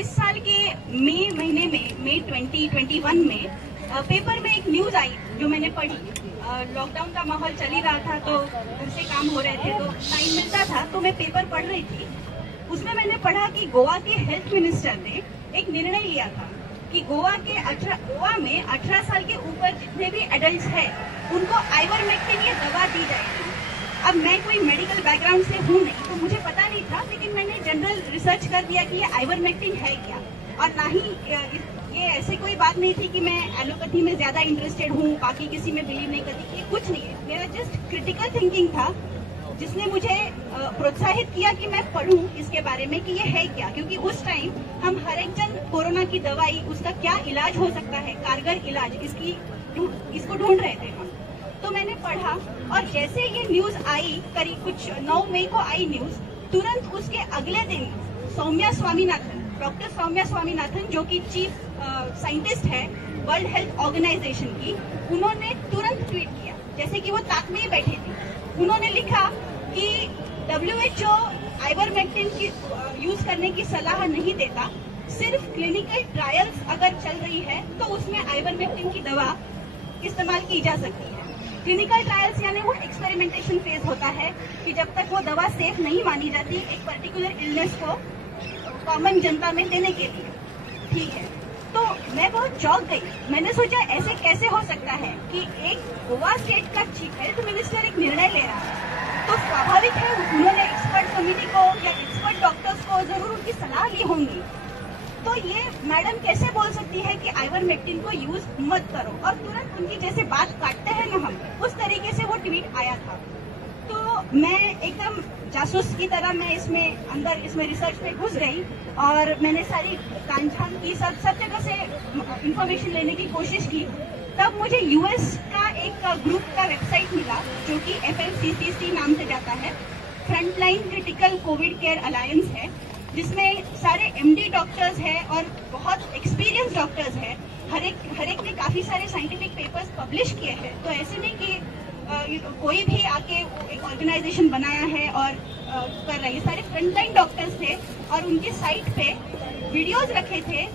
इस साल के मई महीने में, मई 2021 में पेपर में एक न्यूज आई जो मैंने पढ़ी। लॉकडाउन का माहौल चल ही रहा था तो घर से काम हो रहे थे, तो टाइम मिलता था तो मैं पेपर पढ़ रही थी। उसमें मैंने पढ़ा कि गोवा के हेल्थ मिनिस्टर ने एक निर्णय लिया था कि गोवा में 18 साल के ऊपर जितने भी एडल्ट हैं उनको आइवरमेक्टिन ये दवा दी जाएगी। अब मैं कोई मेडिकल बैकग्राउंड से हूँ नहीं, तो मुझे पता नहीं था, लेकिन मैंने जनरल रिसर्च कर दिया कि ये आइवरमेक्टिन है क्या। और ना ही ये ऐसे कोई बात नहीं थी कि मैं एलोपैथी में ज्यादा इंटरेस्टेड हूँ, बाकी किसी में बिलीव नहीं करती, ये कुछ नहीं है। मेरा जस्ट क्रिटिकल थिंकिंग था जिसने मुझे प्रोत्साहित किया कि मैं पढ़ूं इसके बारे में कि ये है क्या। क्योंकि उस टाइम हम हर एक जन कोरोना की दवाई, उसका क्या इलाज हो सकता है, कारगर इलाज, इसको ढूंढ रहे थे हम। तो मैंने पढ़ा और जैसे ये न्यूज आई, करीब कुछ 9 मई को आई न्यूज, तुरंत उसके अगले दिन सौम्या स्वामीनाथन, डॉक्टर सौम्या स्वामीनाथन जो कि चीफ साइंटिस्ट है वर्ल्ड हेल्थ ऑर्गेनाइजेशन की, उन्होंने तुरंत ट्वीट किया, जैसे कि वो ताक में ही बैठे थे। उन्होंने लिखा कि WHO आइवरमेक्टिन की यूज करने की सलाह नहीं देता, सिर्फ क्लिनिकल ट्रायल्स अगर चल रही है तो उसमें आइवरमेक्टिन की दवा इस्तेमाल की जा सकती है। क्लिनिकल ट्रायल्स यानी वो एक्सपेरिमेंटेशन फेज होता है कि जब तक वो दवा सेफ नहीं मानी जाती एक पर्टिकुलर इलनेस को कॉमन जनता में देने के लिए। ठीक है, तो मैं बहुत चौंक गई। मैंने सोचा ऐसे कैसे हो सकता है कि एक गोवा स्टेट का चीफ हेल्थ मिनिस्टर एक निर्णय ले रहा है, तो स्वाभाविक है उन्होंने एक्सपर्ट कमेटी को या एक्सपर्ट डॉक्टर्स को जरूर उनकी सलाह ली होंगी। तो ये मैडम कैसे बोल सकती है कि आइवरमेक्टिन को यूज मत करो, और तुरंत उनकी जैसे बात काटते हैं ना हम, उस तरीके से वो ट्वीट आया था। तो मैं एकदम जासूस की तरह मैं इसमें रिसर्च में घुस गई और मैंने सारी कांछान की, सब जगह से इंफॉर्मेशन लेने की कोशिश की। तब मुझे यूएस का एक ग्रुप का वेबसाइट मिला जो कि FLCCC नाम से जाता है, frontline critical Covid care alliance है, जिसमें सारे MD डॉक्टर्स हैं और बहुत एक्सपीरियंस डॉक्टर्स हैं। हर एक ने काफी सारे साइंटिफिक पेपर्स पब्लिश किए हैं। तो ऐसे नहीं कि कोई भी आके एक ऑर्गेनाइजेशन बनाया है और कर रहा है। ये सारे फ्रंटलाइन डॉक्टर्स थे और उनके साइट पे वीडियोस रखे थे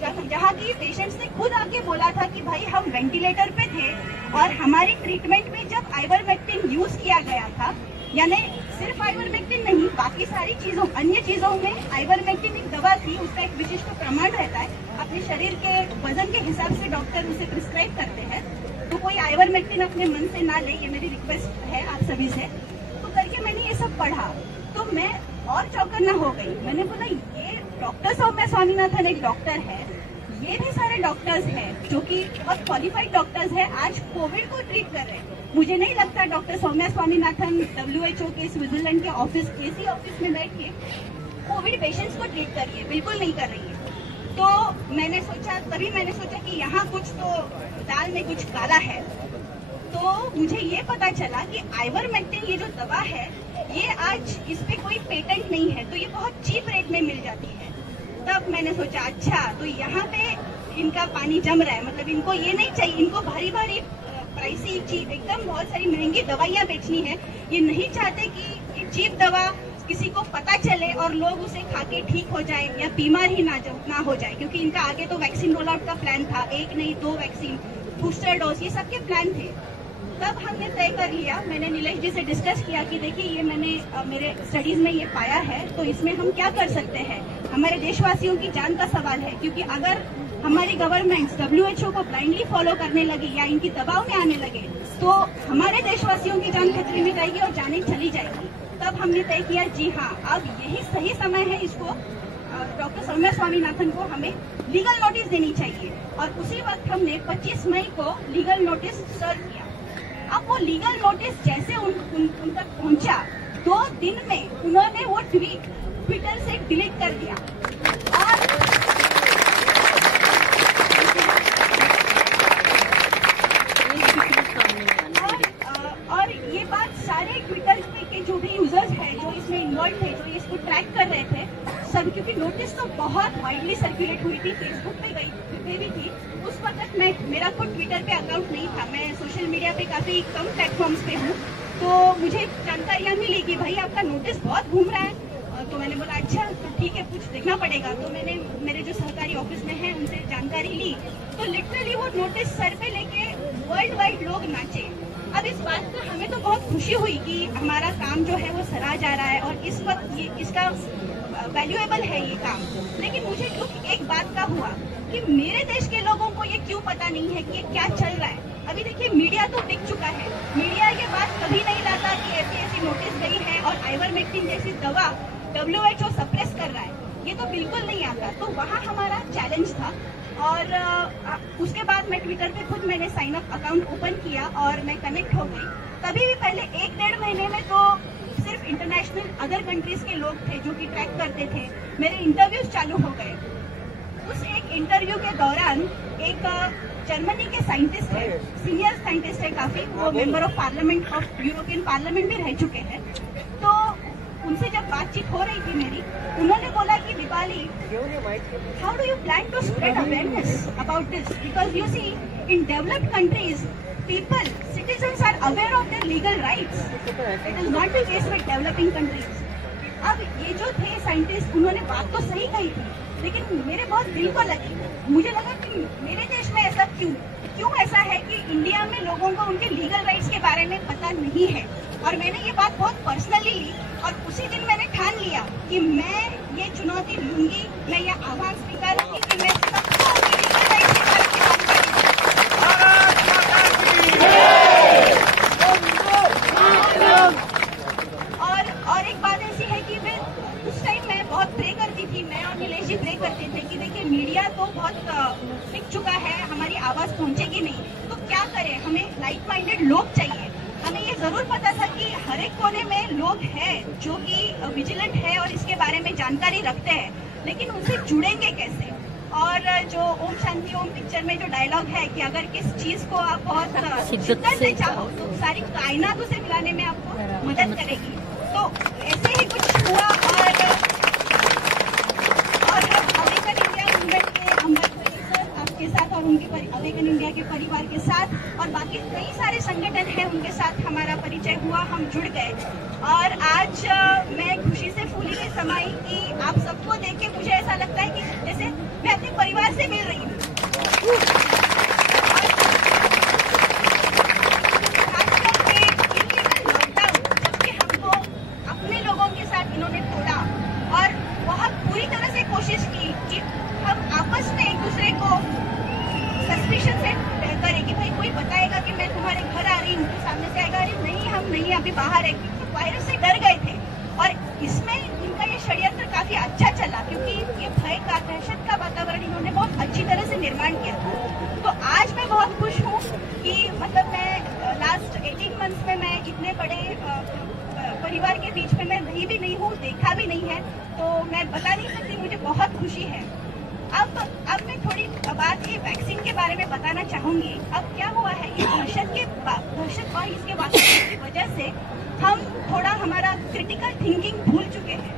जहाँ की पेशेंट्स ने खुद आके बोला था कि भाई हम वेंटिलेटर पे थे और हमारी ट्रीटमेंट में जब आइवरमेक्टिन यूज किया गया था, यानी सिर्फ आइवरमेक्टिन नहीं, बाकी सारी अन्य चीजों में आइवरमेक्टिन एक दवा थी, उसका एक विशिष्ट प्रमाण रहता है। अपने शरीर के वजन के हिसाब से डॉक्टर उसे प्रिस्क्राइब करते हैं, तो कोई आइवरमेक्टिन अपने मन से ना ले, ये मेरी रिक्वेस्ट है आप सभी से। तो करके मैंने ये सब पढ़ा तो मैं और चौकन्ना हो गई। मैंने बोला ये डॉक्टर सौम्या स्वामीनाथन एक डॉक्टर है, ये भी सारे डॉक्टर्स हैं जो कि बहुत क्वालिफाइड डॉक्टर्स हैं, आज कोविड को ट्रीट कर रहे हैं। मुझे नहीं लगता डॉक्टर सौम्या स्वामीनाथन WHO के स्विट्जरलैंड के AC ऑफिस में बैठ के कोविड पेशेंट्स को ट्रीट कर रही है, बिल्कुल नहीं कर रही है। तो मैंने सोचा कि यहाँ कुछ तो दाल में कुछ काला है। तो मुझे ये पता चला कि आइवरमेक्टिन ये जो दवा है, ये आज इस पे कोई पेटेंट नहीं है, तो ये बहुत चीप रेट में मिल जाती है। तब मैंने सोचा अच्छा, तो यहाँ पे इनका पानी जम रहा है, मतलब इनको ये नहीं चाहिए, इनको भारी प्राइसी चीप, एकदम बहुत सारी महंगी दवाइयाँ बेचनी है। ये नहीं चाहते कि चीप दवा किसी को पता चले और लोग उसे खा के ठीक हो जाए या बीमार ही ना हो जाए, क्योंकि इनका आगे तो वैक्सीन रोल आउट का प्लान था, 1 नहीं 2 वैक्सीन, बूस्टर डोज, ये सबके प्लान थे। तब हमने तय कर लिया, मैंने नीलेश जी से डिस्कस किया कि देखिए ये मैंने मेरे स्टडीज में ये पाया है, तो इसमें हम क्या कर सकते हैं। हमारे देशवासियों की जान का सवाल है, क्योंकि अगर हमारी गवर्नमेंट्स WHO को ब्लाइंडली फॉलो करने लगी या इनकी दबाव में आने लगे तो हमारे देशवासियों की जान खतरे में जाएगी और जाने चली जाएगी। तब हमने तय किया जी हाँ, अब यही सही समय है, इसको डॉक्टर सौम्या स्वामीनाथन को हमें लीगल नोटिस देनी चाहिए। और उसी वक्त हमने 25 मई को लीगल नोटिस सर्व किया। अब वो लीगल नोटिस जैसे उन तक पहुंचा, 2 दिन में उन्होंने वो ट्विटर से डिलीट कर दिया। और ये बात सारे ट्विटर के जो भी यूजर्स हैं जो इसमें इन्वॉल्व थे, जो इसको ट्रैक कर रहे थे सब, क्योंकि नोटिस तो बहुत वाइडली सर्कुलेट हुई थी, फेसबुक पे भी थी। उस वक्त मेरा खुद ट्विटर पे अकाउंट नहीं था, मैं सोशल मीडिया पे काफी कम प्लेटफॉर्म्स पे हूँ, तो मुझे जानकारियाँ मिली कि भाई आपका नोटिस बहुत घूम रहा है। तो मैंने बोला अच्छा, तो ठीक है कुछ देखना पड़ेगा। तो मैंने मेरे जो सहकारी ऑफिस में है उनसे जानकारी ली, तो लिटरली वो नोटिस सर पे लेके वर्ल्ड वाइड लोग नाचे। अब इस बात का हमें तो बहुत खुशी हुई कि हमारा काम जो है वो सराहा जा रहा है और इस वक्त ये इसका वैल्यूएबल है ये काम। लेकिन मुझे दुख एक बात का हुआ कि मेरे देश के लोगों को ये क्यों पता नहीं है कि ये क्या चल रहा है। अभी देखिए मीडिया तो दिख चुका है, मीडिया ये बात कभी नहीं लाता कि ऐसी नोटिस गई है और आइवरमेक्टिन जैसी दवा WHO सप्रेस कर रहा है, ये तो बिल्कुल नहीं आता। तो वहाँ हमारा चैलेंज था। और उसके बाद मैं ट्विटर पे खुद मैंने साइन अप अकाउंट ओपन किया और मैं कनेक्ट हो गई। तभी भी पहले 1-1.5 महीने में तो सिर्फ इंटरनेशनल अदर कंट्रीज के लोग थे जो कि ट्रैक करते थे। मेरे इंटरव्यूज चालू हो गए। उस एक इंटरव्यू के दौरान एक जर्मनी के साइंटिस्ट है, सीनियर साइंटिस्ट है काफी, वो member of parliament of European parliament भी रह चुके हैं। तो उनसे जब बातचीत हो रही थी मेरी, उन्होंने बोला कि Deepali, how do you plan to spread awareness about this, because you see in developed countries people citizens are aware of their legal rights, it is not the case with developing countries. अब ये जो थे scientist, उन्होंने बात तो सही कही थी, लेकिन मेरे बहुत दिल को लगी। मुझे लगा कि मेरे देश में ऐसा क्यों ऐसा है कि इंडिया में लोगों को उनके लीगल राइट्स के बारे में पता नहीं है। और मैंने ये बात बहुत पर्सनली ली और उसी दिन मैंने ठान लिया कि मैं ये चुनौती लूंगी, मैं ये आह्वान स्वीकारूंगी कि मैं सबको उनके लीगल राइट्स के बारे में और एक बात ऐसी है कि मैं उस टाइम मैं बहुत प्रे करती थी, मैं और नीलेश जी प्रे करते थे कि देखिए मीडिया तो बहुत बिक चुका है, हमारी आवाज पहुंचेगी नहीं, तो क्या करें, हमें लाइट माइंडेड लोग चाहिए। हमें ये जरूर पता था कि हर एक कोने में लोग हैं जो कि विजिलेंट है और इसके बारे में जानकारी रखते हैं, लेकिन उनसे जुड़ेंगे कैसे। और जो ओम शांति ओम पिक्चर में जो डायलॉग है कि अगर किस चीज को आप बहुत शिद्दत से चाहो तो सारी कायनात उसे मिलाने में आपको मदद करेगी। तो ऐसे ही कुछ हुआ और अवेकन इंडिया मूवमेंट के अम्बेडकर सर आपके साथ और उनके अवेकन इंडिया के परिवार के साथ और बाकी कई सारे संगठन हैं उनके साथ हमारा परिचय हुआ, हम जुड़ गए। और आज मैं खुशी से फूली की समाई कि आप सबको देख के मुझे ऐसा लगता है कि जैसे मैं अपने परिवार से मिल रही हूँ। लॉकडाउन जबकि हमको अपने लोगों के साथ इन्होंने तोड़ा और बहुत पूरी तरह से कोशिश की कि हम आपस में एक दूसरे को सस्पिशन से करें कि भाई कोई बताएगा कि मैं तुम्हारे घर आ रही हूँ तो सामने से आएगा, अरे नहीं हम नहीं अभी बाहर है, क्योंकि वायरस से डर गए थे। और इसमें इनका ये षड्यंत्र काफी अच्छा चला क्योंकि ये भय का दहशत का वातावरण इन्होंने बहुत अच्छी तरह से निर्माण किया था। तो आज मैं बहुत खुश हूँ कि मतलब मैं लास्ट 18 मंथ्स में मैं इतने बड़े परिवार के बीच में मैं रही भी नहीं हूँ, देखा भी नहीं है, तो मैं बता नहीं सकती, मुझे बहुत खुशी है। अब मैं थोड़ी बात ये वैक्सीन के बारे में बताना चाहूंगी। अब क्या हुआ है, ये दहशत और इसके वातावरण की वजह से हम थोड़ा हमारा क्रिटिकल थिंकिंग भूल चुके हैं।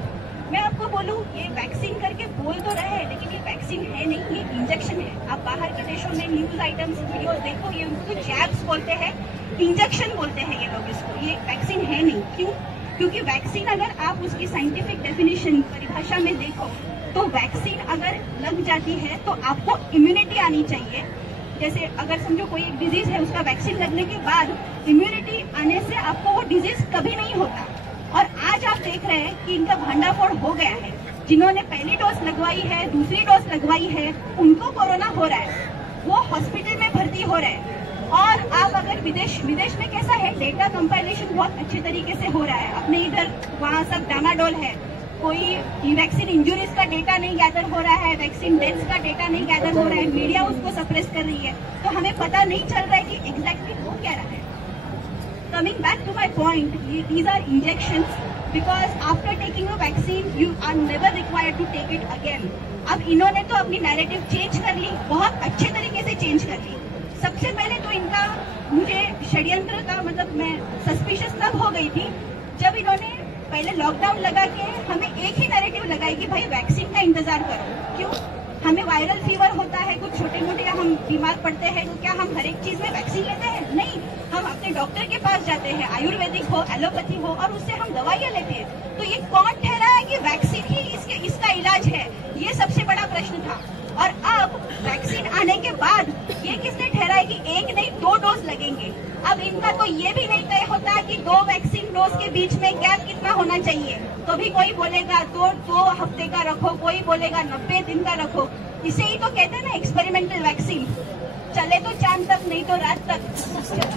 मैं आपको बोलूं, ये वैक्सीन करके बोल तो रहे हैं लेकिन ये वैक्सीन है नहीं, ये इंजेक्शन है। आप बाहर के देशों में न्यूज आइटम्स वीडियो देखो, ये उनको जैब्स बोलते हैं, इंजेक्शन बोलते हैं ये लोग इसको, ये वैक्सीन है नहीं। क्यों? क्योंकि वैक्सीन अगर आप उसकी साइंटिफिक डेफिनेशन परिभाषा में देखो तो वैक्सीन अगर लग जाती है तो आपको इम्यूनिटी आनी चाहिए। जैसे अगर समझो कोई एक डिजीज है, उसका वैक्सीन लगने के बाद इम्यूनिटी आने से आपको वो डिजीज कभी नहीं होता। और आज आप देख रहे हैं कि इनका भंडाफोड़ हो गया है। जिन्होंने पहली डोज लगवाई है, दूसरी डोज लगवाई है, उनको कोरोना हो रहा है, वो हॉस्पिटल में भर्ती हो रहे हैं। और आप अगर विदेश में कैसा है, डेटा कंपाइलेशन बहुत अच्छे तरीके से हो रहा है। अपने इधर वहाँ सब डामाडोल है, कोई वैक्सीन इंजुरीज का डेटा नहीं गैदर हो रहा है, वैक्सीन डेथ्स का डेटा नहीं गैदर हो रहा है, मीडिया उसको सप्रेस कर रही है, तो हमें पता नहीं चल रहा है कि एग्जैक्टली हो क्या रहा है। Coming back to my point, these are injections because after taking a vaccine you are never required to take it again. अब इन्होंने तो अपनी नैरेटिव चेंज कर ली, बहुत अच्छे तरीके से चेंज कर ली। सबसे पहले तो इनका मुझे षड्यंत्र का मतलब मैं सस्पिशियस तब हो गई थी जब इन्होंने पहले लॉकडाउन लगा के हमें एक ही नैरेटिव लगाई कि भाई वैक्सीन का इंतजार करो। क्यों? हमें वायरल फीवर होता है, कुछ छोटे मोटे हम बीमार पड़ते हैं, तो क्या हम हर एक चीज में वैक्सीन लेते हैं? नहीं, हम अपने डॉक्टर के पास जाते हैं, आयुर्वेदिक हो, एलोपैथी हो, और उससे हम दवाइयाँ लेते हैं। तो ये कौन ठहरा है कि वैक्सीन ही इस इसका इलाज है, ये सबसे बड़ा प्रश्न था। और अब वैक्सीन आने के बाद ये किसने ठहराया कि एक नहीं 2 डोज लगेंगे। अब इनका तो ये भी नहीं तय होता कि 2 वैक्सीन डोज के बीच में गैप कितना होना चाहिए। तो भी कोई बोलेगा 2 हफ्ते का रखो, कोई बोलेगा 90 दिन का रखो। इसे ही तो कहते हैं ना एक्सपेरिमेंटल वैक्सीन। चले तो चांद तक, नहीं तो रात तक,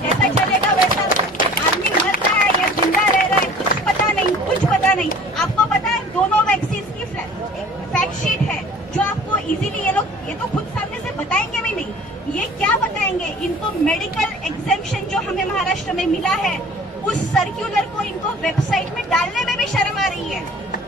जैसा चलेगा वैसा। आदमी मर रहा है या जिंदा रह रहा है कुछ पता नहीं। आपको पता है दोनों वैक्सीन की फैक्ट शीट है जो आपको इजीली ये तो खुद सामने से बताएंगे भी नहीं। ये क्या बताएंगे? इनको मेडिकल एग्जेम्पशन जो हमें महाराष्ट्र में मिला है, उस सर्कुलर को इनको वेबसाइट में डालने में भी शर्म आ रही है।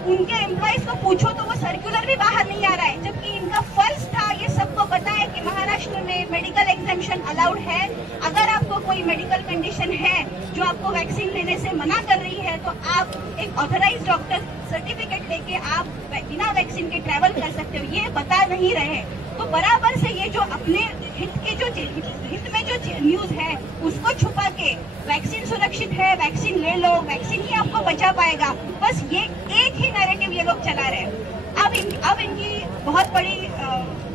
उनके एम्प्लॉइज को पूछो तो वो सर्कुलर भी बाहर नहीं आ रहा है, जबकि इनका फर्ज था ये सबको पता है कि महाराष्ट्र में मेडिकल एग्जेम्पशन अलाउड है। अगर आपको कोई मेडिकल कंडीशन है जो आपको वैक्सीन लेने से मना कर रही है, तो आप एक ऑथराइज्ड डॉक्टर सर्टिफिकेट लेके आप बिना वैक्सीन के ट्रैवल कर सकते हो। ये बता नहीं रहे। तो बराबर से ये जो अपने हित में जो न्यूज है उसको छुपा के वैक्सीन सुरक्षित है, वैक्सीन ले लो, वैक्सीन ही आपको बचा पाएगा, बस ये एक ही नैरेटिव ये लोग चला रहे हैं। अब इनकी बहुत बड़ी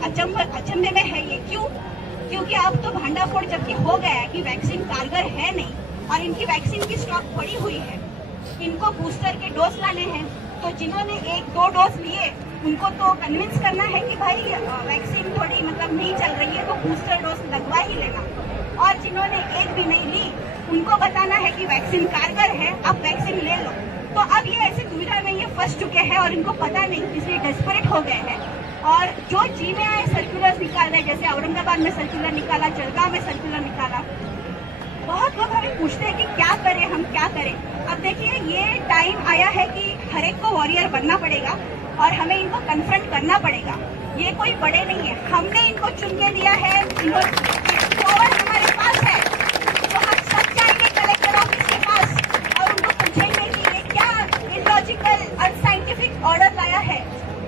अचंभे में है ये। क्योंकि अब तो भांडाफोड़ जबकि हो गया है कि वैक्सीन कारगर है नहीं और इनकी वैक्सीन की स्टॉक पड़ी हुई है। इनको बूस्टर के डोज लाने हैं, तो जिन्होंने 1-2 डोज लिए उनको तो कन्विंस करना है कि भाई वैक्सीन थोड़ी नहीं चल रही है तो बूस्टर डोज लगवा ही लेना। और जिन्होंने एक भी नहीं ली उनको बताना है कि वैक्सीन कारगर है, आप वैक्सीन ले लो। तो अब ये ऐसी दुविधा में ये फंस चुके हैं और इनको पता नहीं, इसलिए डेस्परेट हो गए हैं। और जो जी में आए सर्कुलर निकाल रहे, जैसे औरंगाबाद में सर्कुलर निकाला, जलगांव में सर्कुलर निकाला। बहुत लोग हमें पूछते हैं कि क्या करें, हम क्या करें। अब देखिए ये टाइम आया है कि हर एक को वॉरियर बनना पड़ेगा और हमें इनको कन्फ्रंट करना पड़ेगा। ये कोई बड़े नहीं है, हमने इनको चुन के दिया है, इनको पावर हमारे पास है। तो हम सब जाएंगे कलेक्टर ऑफिस के पास और उनको पूछेंगे कि ये क्या इलॉजिकल अनसाइंटिफिक ऑर्डर लाया है।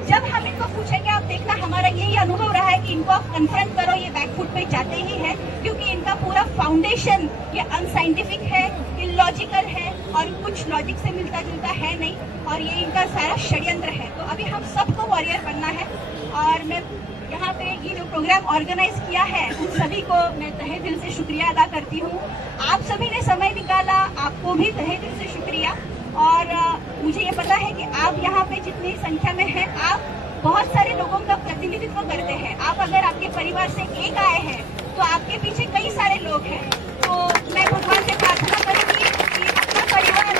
जब हम इनको पूछेंगे, आप देखना हमारा यही अनुभव रहा है कि इनको आप कन्फ्रंट करो, ये बैकफुट पे जाते ही है, क्योंकि इनका पूरा फाउंडेशन ये अनसाइंटिफिक है, इलॉजिकल है और कुछ लॉजिक से मिलता जुलता है नहीं, और ये इनका सारा षड्यंत्र है। तो अभी हम सबको वॉरियर बनना है। और मैं यहाँ पे ये जो प्रोग्राम ऑर्गेनाइज किया है उन सभी को मैं तहे दिल से शुक्रिया अदा करती हूँ। आप सभी ने समय निकाला, आपको भी तहे दिल से शुक्रिया। और मुझे ये पता है कि आप यहाँ पे जितनी संख्या में हैं, आप बहुत सारे लोगों का प्रतिनिधित्व करते हैं। आप अगर आपके परिवार से एक आए हैं तो आपके पीछे कई सारे लोग हैं। तो मैं भगवान से प्रार्थना करूंगी कि अपना परिवार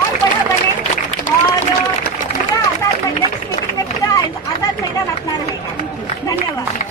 और बड़ा बने और पूरा आजाद मीटिंग में पूरा आजाद मैदान अपना रहेगा। धन्यवाद।